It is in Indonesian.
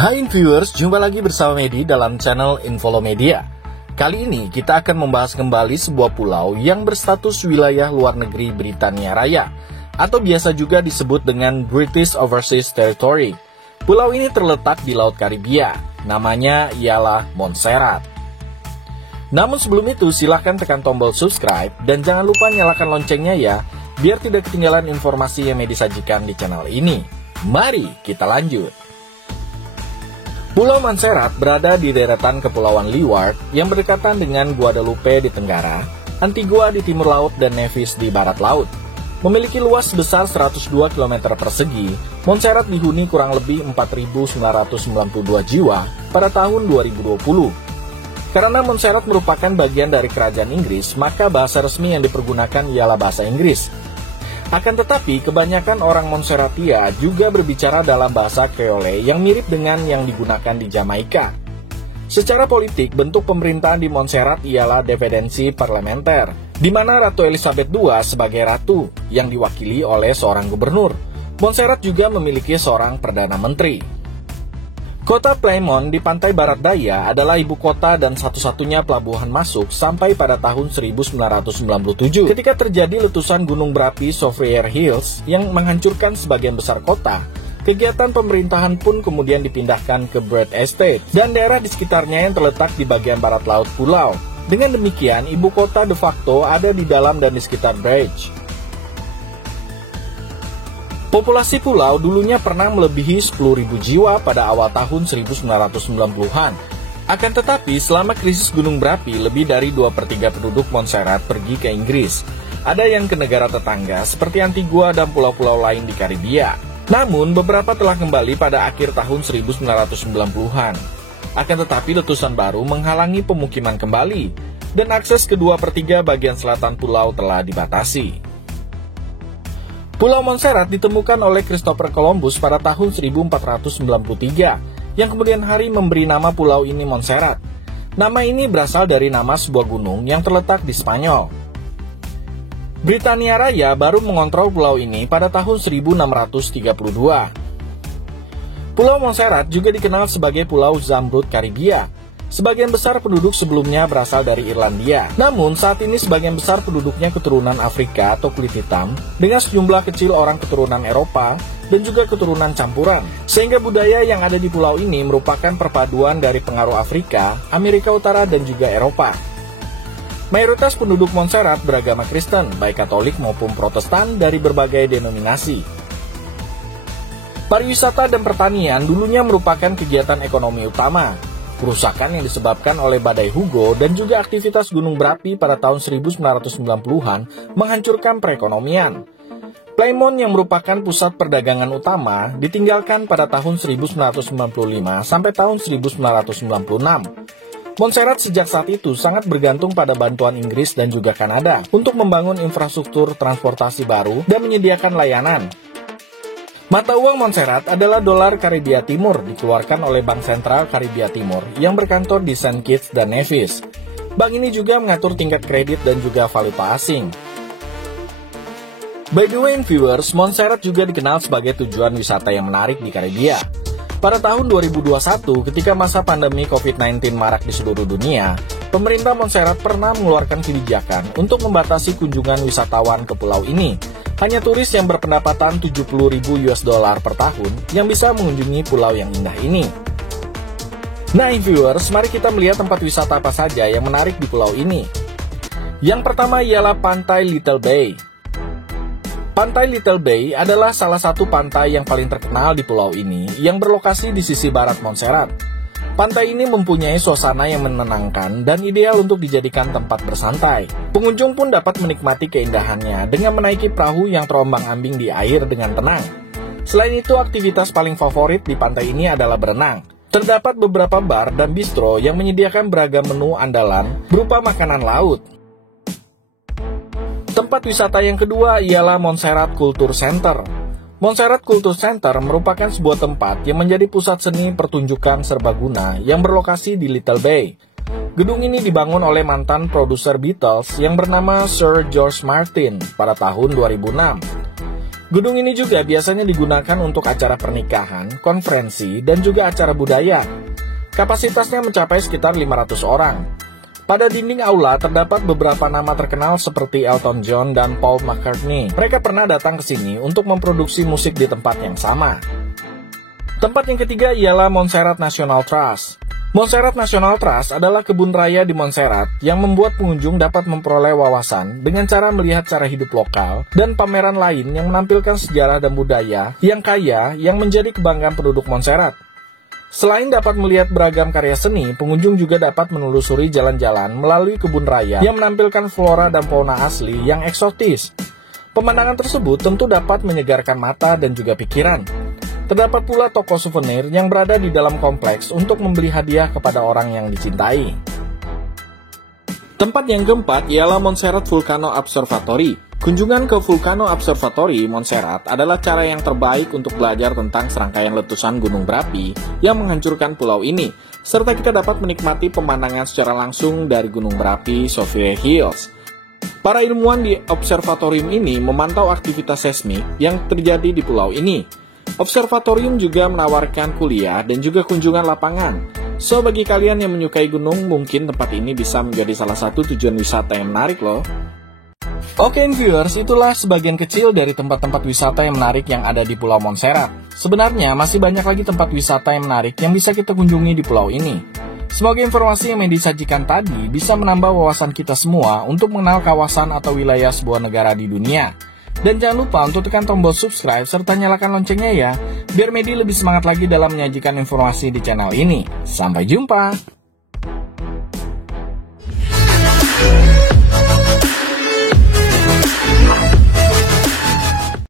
Hai viewers, jumpa lagi bersama Medi dalam channel Infolomedia. Kali ini kita akan membahas kembali sebuah pulau yang berstatus wilayah luar negeri Britania Raya, atau biasa juga disebut dengan British Overseas Territory. Pulau ini terletak di Laut Karibia, namanya ialah Montserrat. Namun sebelum itu silahkan tekan tombol subscribe dan jangan lupa nyalakan loncengnya ya, biar tidak ketinggalan informasi yang Medi sajikan di channel ini. Mari kita lanjut. Pulau Montserrat berada di deretan Kepulauan Leeward yang berdekatan dengan Guadeloupe di tenggara, Antigua di timur laut, dan Nevis di barat laut. Memiliki luas sebesar 102 km persegi, Montserrat dihuni kurang lebih 4.992 jiwa pada tahun 2020. Karena Montserrat merupakan bagian dari kerajaan Inggris, maka bahasa resmi yang dipergunakan ialah bahasa Inggris. Akan tetapi, kebanyakan orang Montserratia juga berbicara dalam bahasa Creole yang mirip dengan yang digunakan di Jamaika. Secara politik, bentuk pemerintahan di Montserrat ialah dependensi parlementer, di mana Ratu Elizabeth II sebagai ratu yang diwakili oleh seorang gubernur. Montserrat juga memiliki seorang perdana menteri. Kota Plymouth di pantai barat daya adalah ibu kota dan satu-satunya pelabuhan masuk sampai pada tahun 1997 ketika terjadi letusan gunung berapi Soufriere Hills yang menghancurkan sebagian besar kota. Kegiatan pemerintahan pun kemudian dipindahkan ke Brede Estate dan daerah di sekitarnya yang terletak di bagian barat laut pulau. Dengan demikian, ibu kota de facto ada di dalam dan di sekitar Brede. Populasi pulau dulunya pernah melebihi 10.000 jiwa pada awal tahun 1990-an. Akan tetapi, selama krisis gunung berapi, lebih dari 2/3 penduduk Montserrat pergi ke Inggris. Ada yang ke negara tetangga seperti Antigua dan pulau-pulau lain di Karibia. Namun, beberapa telah kembali pada akhir tahun 1990-an. Akan tetapi, letusan baru menghalangi pemukiman kembali, dan akses ke 2/3 bagian selatan pulau telah dibatasi. Pulau Montserrat ditemukan oleh Christopher Columbus pada tahun 1493, yang kemudian hari memberi nama pulau ini Montserrat. Nama ini berasal dari nama sebuah gunung yang terletak di Spanyol. Britania Raya baru mengontrol pulau ini pada tahun 1632. Pulau Montserrat juga dikenal sebagai Pulau Zamrud Karibia. Sebagian besar penduduk sebelumnya berasal dari Irlandia. Namun, saat ini sebagian besar penduduknya keturunan Afrika atau kulit hitam, dengan sejumlah kecil orang keturunan Eropa, dan juga keturunan campuran. Sehingga budaya yang ada di pulau ini merupakan perpaduan dari pengaruh Afrika, Amerika Utara, dan juga Eropa. Mayoritas penduduk Montserrat beragama Kristen, baik Katolik maupun Protestan dari berbagai denominasi. Pariwisata dan pertanian dulunya merupakan kegiatan ekonomi utama. Kerusakan yang disebabkan oleh badai Hugo dan juga aktivitas gunung berapi pada tahun 1990-an menghancurkan perekonomian. Plymouth yang merupakan pusat perdagangan utama ditinggalkan pada tahun 1995 sampai tahun 1996. Montserrat sejak saat itu sangat bergantung pada bantuan Inggris dan juga Kanada untuk membangun infrastruktur transportasi baru dan menyediakan layanan. Mata uang Montserrat adalah dolar Karibia Timur, dikeluarkan oleh Bank Sentral Karibia Timur yang berkantor di St. Kitts dan Nevis. Bank ini juga mengatur tingkat kredit dan juga valuta asing. By the way, viewers, Montserrat juga dikenal sebagai tujuan wisata yang menarik di Karibia. Pada tahun 2021, ketika masa pandemi COVID-19 marak di seluruh dunia, pemerintah Montserrat pernah mengeluarkan kebijakan untuk membatasi kunjungan wisatawan ke pulau ini. Hanya turis yang berpendapatan $70.000 per tahun yang bisa mengunjungi pulau yang indah ini. Nah, viewers, mari kita melihat tempat wisata apa saja yang menarik di pulau ini. Yang pertama ialah Pantai Little Bay. Pantai Little Bay adalah salah satu pantai yang paling terkenal di pulau ini yang berlokasi di sisi barat Montserrat. Pantai ini mempunyai suasana yang menenangkan dan ideal untuk dijadikan tempat bersantai. Pengunjung pun dapat menikmati keindahannya dengan menaiki perahu yang terombang-ambing di air dengan tenang. Selain itu, aktivitas paling favorit di pantai ini adalah berenang. Terdapat beberapa bar dan bistro yang menyediakan beragam menu andalan berupa makanan laut. Tempat wisata yang kedua ialah Montserrat Culture Center. Montserrat Culture Center merupakan sebuah tempat yang menjadi pusat seni pertunjukan serbaguna yang berlokasi di Little Bay. Gedung ini dibangun oleh mantan produser Beatles yang bernama Sir George Martin pada tahun 2006. Gedung ini juga biasanya digunakan untuk acara pernikahan, konferensi, dan juga acara budaya. Kapasitasnya mencapai sekitar 500 orang. Pada dinding aula terdapat beberapa nama terkenal seperti Elton John dan Paul McCartney. Mereka pernah datang ke sini untuk memproduksi musik di tempat yang sama. Tempat yang ketiga ialah Montserrat National Trust. Montserrat National Trust adalah kebun raya di Montserrat yang membuat pengunjung dapat memperoleh wawasan dengan cara melihat cara hidup lokal dan pameran lain yang menampilkan sejarah dan budaya yang kaya yang menjadi kebanggaan penduduk Montserrat. Selain dapat melihat beragam karya seni, pengunjung juga dapat menelusuri jalan-jalan melalui kebun raya yang menampilkan flora dan fauna asli yang eksotis. Pemandangan tersebut tentu dapat menyegarkan mata dan juga pikiran. Terdapat pula toko souvenir yang berada di dalam kompleks untuk membeli hadiah kepada orang yang dicintai. Tempat yang keempat ialah Montserrat Volcano Observatory. Kunjungan ke Volcano Observatory Montserrat adalah cara yang terbaik untuk belajar tentang serangkaian letusan gunung berapi yang menghancurkan pulau ini, serta kita dapat menikmati pemandangan secara langsung dari gunung berapi Sophia Hills. Para ilmuwan di observatorium ini memantau aktivitas seismik yang terjadi di pulau ini. Observatorium juga menawarkan kuliah dan juga kunjungan lapangan. So, bagi kalian yang menyukai gunung, mungkin tempat ini bisa menjadi salah satu tujuan wisata yang menarik loh. Oke viewers, itulah sebagian kecil dari tempat-tempat wisata yang menarik yang ada di Pulau Montserrat. Sebenarnya masih banyak lagi tempat wisata yang menarik yang bisa kita kunjungi di pulau ini. Semoga informasi yang disajikan tadi bisa menambah wawasan kita semua untuk mengenal kawasan atau wilayah sebuah negara di dunia. Dan jangan lupa untuk tekan tombol subscribe serta nyalakan loncengnya ya, biar Medi lebih semangat lagi dalam menyajikan informasi di channel ini. Sampai jumpa!